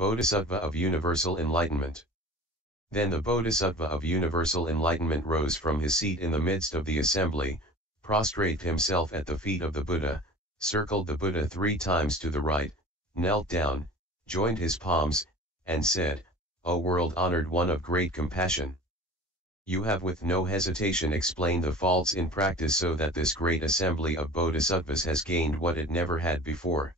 Bodhisattva of Universal Enlightenment. Then the Bodhisattva of Universal Enlightenment rose from his seat in the midst of the assembly, prostrated himself at the feet of the Buddha, circled the Buddha 3 times to the right, knelt down, joined his palms, and said, "O world-honored one of great compassion! You have with no hesitation explained the faults in practice so that this great assembly of bodhisattvas has gained what it never had before.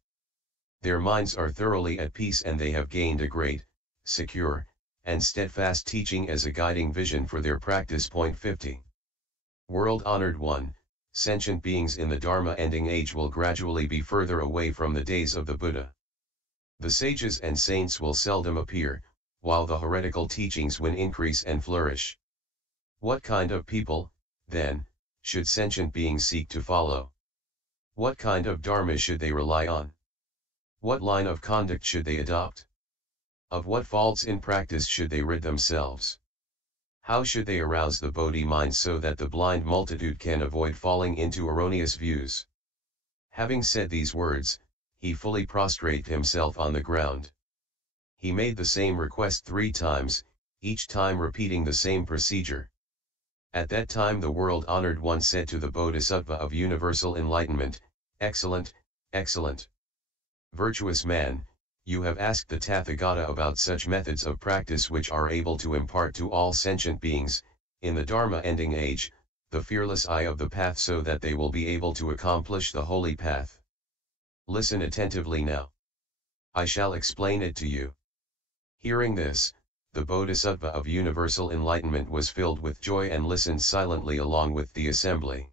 Their minds are thoroughly at peace and they have gained a great, secure, and steadfast teaching as a guiding vision for their practice. 50. World-honored one, sentient beings in the Dharma-ending age will gradually be further away from the days of the Buddha. The sages and saints will seldom appear, while the heretical teachings will increase and flourish. What kind of people, then, should sentient beings seek to follow? What kind of dharma should they rely on? What line of conduct should they adopt? Of what faults in practice should they rid themselves? How should they arouse the Bodhi mind so that the blind multitude can avoid falling into erroneous views? Having said these words, he fully prostrated himself on the ground. He made the same request 3 times, each time repeating the same procedure. At that time the world-honored one said to the Bodhisattva of Universal Enlightenment, "Excellent, excellent. Virtuous man, you have asked the Tathagata about such methods of practice which are able to impart to all sentient beings, in the Dharma-ending age, the fearless eye of the path so that they will be able to accomplish the holy path. Listen attentively now. I shall explain it to you." Hearing this, the Bodhisattva of Universal Enlightenment was filled with joy and listened silently along with the assembly.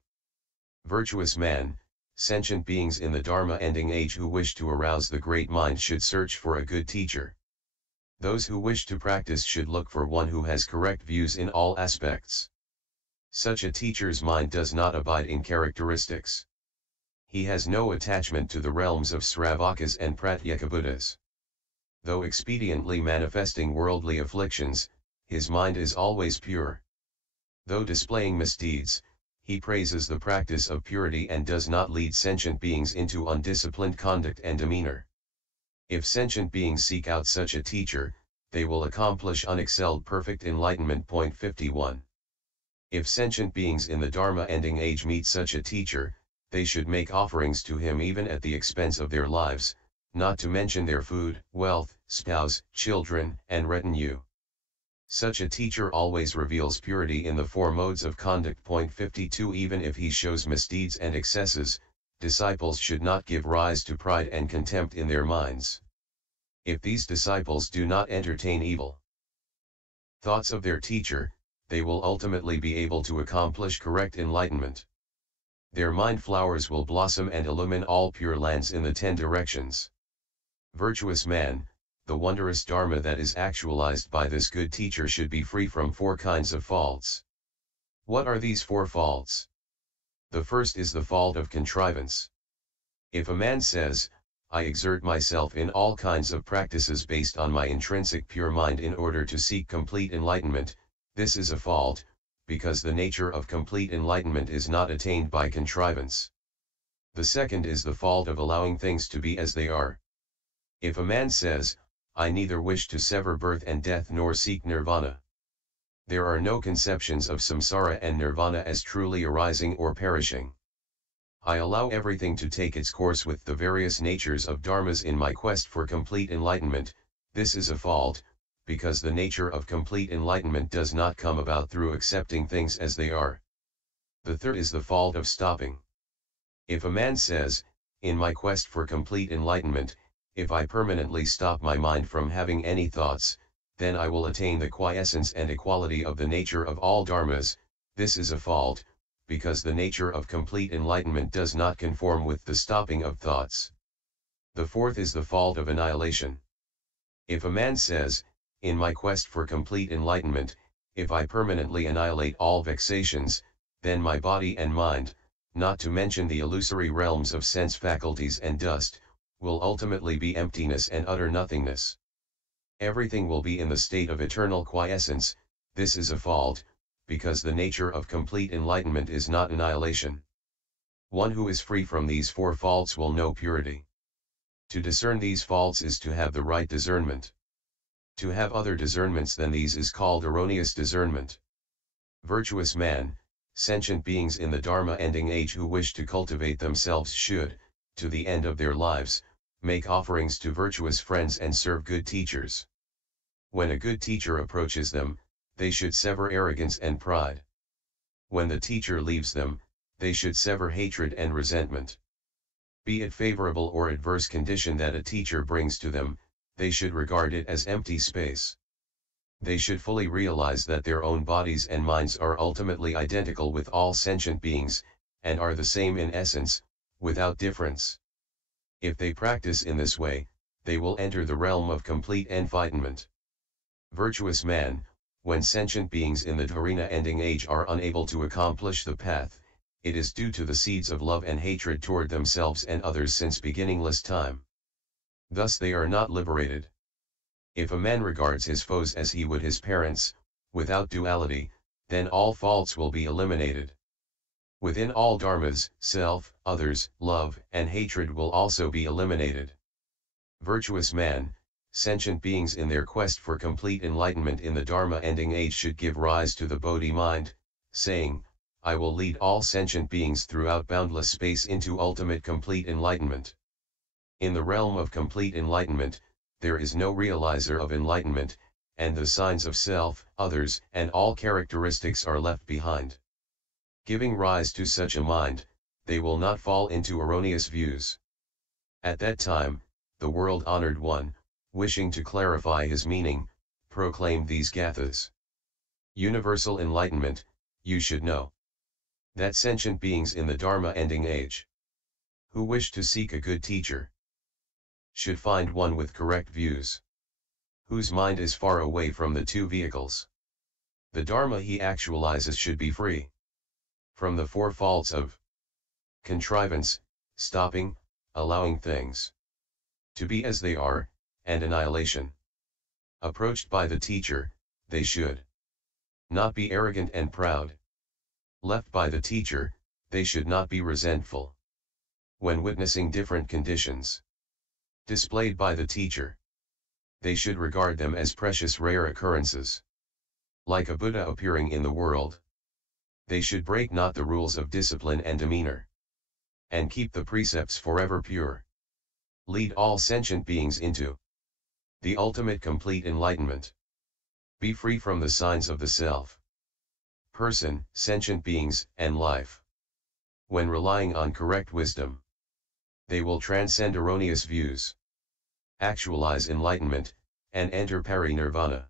Virtuous man, sentient beings in the Dharma-ending age who wish to arouse the great mind should search for a good teacher. Those who wish to practice should look for one who has correct views in all aspects. Such a teacher's mind does not abide in characteristics. He has no attachment to the realms of Sravakas and Pratyekabuddhas. Though expediently manifesting worldly afflictions, his mind is always pure. Though displaying misdeeds, he praises the practice of purity and does not lead sentient beings into undisciplined conduct and demeanor. If sentient beings seek out such a teacher, they will accomplish unexcelled perfect enlightenment. 51. If sentient beings in the Dharma-ending age meet such a teacher, they should make offerings to him even at the expense of their lives, not to mention their food, wealth, spouse, children, and retinue. Such a teacher always reveals purity in the 4 modes of conduct. 52. Even if he shows misdeeds and excesses, disciples should not give rise to pride and contempt in their minds. If these disciples do not entertain evil thoughts of their teacher, they will ultimately be able to accomplish correct enlightenment. Their mind flowers will blossom and illumine all pure lands in the 10 directions. Virtuous man, the wondrous Dharma that is actualized by this good teacher should be free from 4 kinds of faults. What are these 4 faults? The first is the fault of contrivance. If a man says, "I exert myself in all kinds of practices based on my intrinsic pure mind in order to seek complete enlightenment," this is a fault, because the nature of complete enlightenment is not attained by contrivance. The second is the fault of allowing things to be as they are. If a man says, "I neither wish to sever birth and death nor seek nirvana," there are no conceptions of samsara and nirvana as truly arising or perishing. "I allow everything to take its course with the various natures of dharmas in my quest for complete enlightenment," this is a fault, because the nature of complete enlightenment does not come about through accepting things as they are. The third is the fault of stopping. If a man says, "In my quest for complete enlightenment, if I permanently stop my mind from having any thoughts, then I will attain the quiescence and equality of the nature of all dharmas," this is a fault, because the nature of complete enlightenment does not conform with the stopping of thoughts. The fourth is the fault of annihilation. If a man says, "In my quest for complete enlightenment, if I permanently annihilate all vexations, then my body and mind, not to mention the illusory realms of sense faculties and dust, will ultimately be emptiness and utter nothingness. Everything will be in the state of eternal quiescence," this is a fault, because the nature of complete enlightenment is not annihilation. One who is free from these 4 faults will know purity. To discern these faults is to have the right discernment. To have other discernments than these is called erroneous discernment. Virtuous man, sentient beings in the Dharma ending age who wish to cultivate themselves should, to the end of their lives, make offerings to virtuous friends and serve good teachers. When a good teacher approaches them, they should sever arrogance and pride. When the teacher leaves them, they should sever hatred and resentment. Be it favorable or adverse condition that a teacher brings to them, they should regard it as empty space. They should fully realize that their own bodies and minds are ultimately identical with all sentient beings, and are the same in essence, without difference. If they practice in this way, they will enter the realm of complete enlightenment. Virtuous man, when sentient beings in the Dharina ending age are unable to accomplish the path, it is due to the seeds of love and hatred toward themselves and others since beginningless time. Thus they are not liberated. If a man regards his foes as he would his parents, without duality, then all faults will be eliminated. Within all dharmas, self, others, love, and hatred will also be eliminated. Virtuous man, sentient beings in their quest for complete enlightenment in the Dharma ending age should give rise to the Bodhi mind, saying, I will lead all sentient beings throughout boundless space into ultimate complete enlightenment. In the realm of complete enlightenment, there is no realizer of enlightenment, and the signs of self, others, and all characteristics are left behind. Giving rise to such a mind, they will not fall into erroneous views. At that time, the world-honored one, wishing to clarify his meaning, proclaimed these gathas. Universal enlightenment, you should know. That sentient beings in the Dharma ending age, who wish to seek a good teacher, should find one with correct views, whose mind is far away from the two vehicles. The Dharma he actualizes should be free from the four faults of contrivance, stopping, allowing things to be as they are, and annihilation. Approached by the teacher, they should not be arrogant and proud. Left by the teacher, they should not be resentful. When witnessing different conditions displayed by the teacher, they should regard them as precious rare occurrences. Like a Buddha appearing in the world, they should break not the rules of discipline and demeanor, and keep the precepts forever pure. Lead all sentient beings into the ultimate complete enlightenment. Be free from the signs of the self, person, sentient beings, and life. When relying on correct wisdom, they will transcend erroneous views, actualize enlightenment, and enter parinirvana.